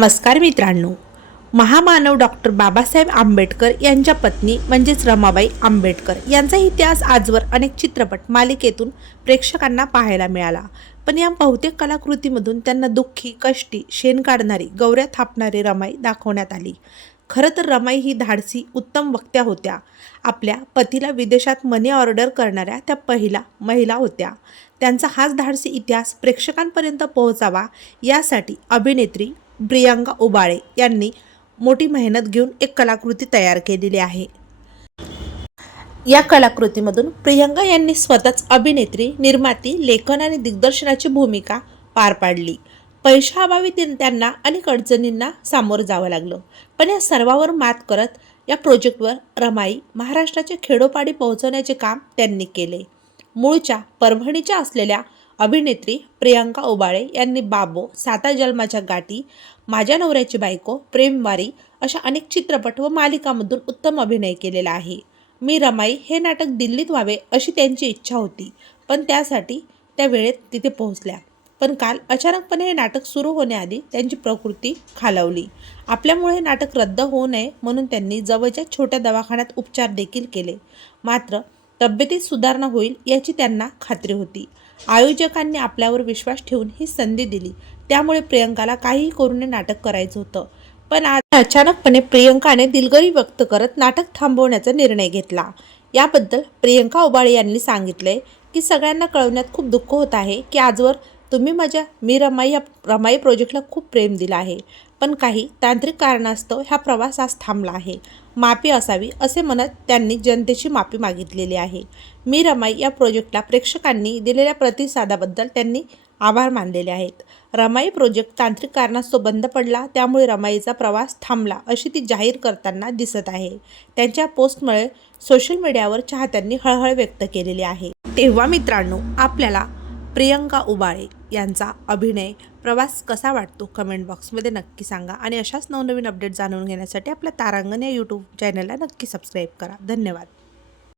नमस्कार मित्रांनो. महामानव डॉक्टर बाबासाहेब आंबेडकर यांच्या पत्नी म्हणजेच रमाबाई आंबेडकर यांचा इतिहास आजवर अनेक चित्रपट मालिकेतून प्रेक्षकांना पाहायला मिळाला. पण या बहुतेक कलाकृतीमधून त्यांना दुःखी कष्टी शेण काढणारी गौऱ्या थापणारी रमाई दाखवण्यात आली. खरं तर रमाई ही धाडसी उत्तम वक्त्या होत्या. आपल्या पतीला विदेशात मनी ऑर्डर करणाऱ्या त्या पहिला महिला होत्या. त्यांचा हाच धाडसी इतिहास प्रेक्षकांपर्यंत पोहोचावा यासाठी अभिनेत्री प्रियांका उबाळे यांनी मोठी मेहनत घेऊन एक कलाकृती तयार केलेली आहे. या कलाकृतीमधून प्रियंका यांनी स्वतःच अभिनेत्री निर्माती लेखन आणि दिग्दर्शनाची भूमिका पार पाडली. पैशाअभावी त्यांना अनेक अडचणींना सामोरं जावं लागलं. पण या सर्वावर मात करत या प्रोजेक्टवर रमाई महाराष्ट्राच्या खेडोपाडी पोहोचवण्याचे काम त्यांनी केले. मूळच्या परभणीच्या असलेल्या अभिनेत्री प्रियांका उबाळे यांनी बाबो साता जन्माच्या गाठी माझ्या नवऱ्याची बायको प्रेमवारी अशा अनेक चित्रपट व मालिकांमधून उत्तम अभिनय केलेला आहे. मी रमाई हे नाटक दिल्लीत व्हावे अशी त्यांची इच्छा होती पण त्यासाठी त्या वेळेत तिथे पोहोचल्या. पण काल अचानकपणे हे नाटक सुरू होण्याआधी त्यांची प्रकृती खालावली. आपल्यामुळे हे नाटक रद्द होऊ नये म्हणून त्यांनी जवळच्या छोट्या दवाखान्यात उपचार देखील केले. मात्र तब्येतीत सुधारणा होईल याची त्यांना खात्री होती. आयोजकांनी आपल्यावर विश्वास ठेवून ही संधी दिली. त्यामुळे प्रियंकाला काहीही करून नाटक करायचं होतं. पण आज अचानकपणे प्रियंकाने दिलगरी व्यक्त करत नाटक थांबवण्याचा निर्णय घेतला. याबद्दल प्रियंका उबाळे यांनी सांगितले की सगळ्यांना कळवण्यात खूप दुःख होत आहे की आजवर तुम्ही माझ्या मी रमाई या रमाई प्रोजेक्टला खूप प्रेम दिला आहे. पण काही तांत्रिक कारणास्तव हा प्रवास आज थांबला आहे. माफी असावी असे म्हणत त्यांनी जनतेची माफी मागितलेली आहे. मी रमाई या प्रोजेक्टला प्रेक्षकांनी दिलेल्या प्रतिसादाबद्दल त्यांनी आभार मानलेले आहेत. रमाई प्रोजेक्ट तांत्रिक कारणास्तव बंद पडला त्यामुळे रमाईचा प्रवास थांबला अशी ती जाहीर करताना दिसत आहे. त्यांच्या पोस्टमुळे सोशल मीडियावर चाहत्यांनी हळहळ व्यक्त केलेली आहे. तेव्हा मित्रांनो आपल्याला प्रियंका उबाळे यांचा अभिनय प्रवास कसा वाटतो? कमेंट बॉक्समध्ये नक्की सांगा. आणि अशाच नवनवीन अपडेट जाणून घेण्यासाठी आपल्या तारांगण या यूट्यूब चॅनलला नक्की सबस्क्राईब करा. धन्यवाद.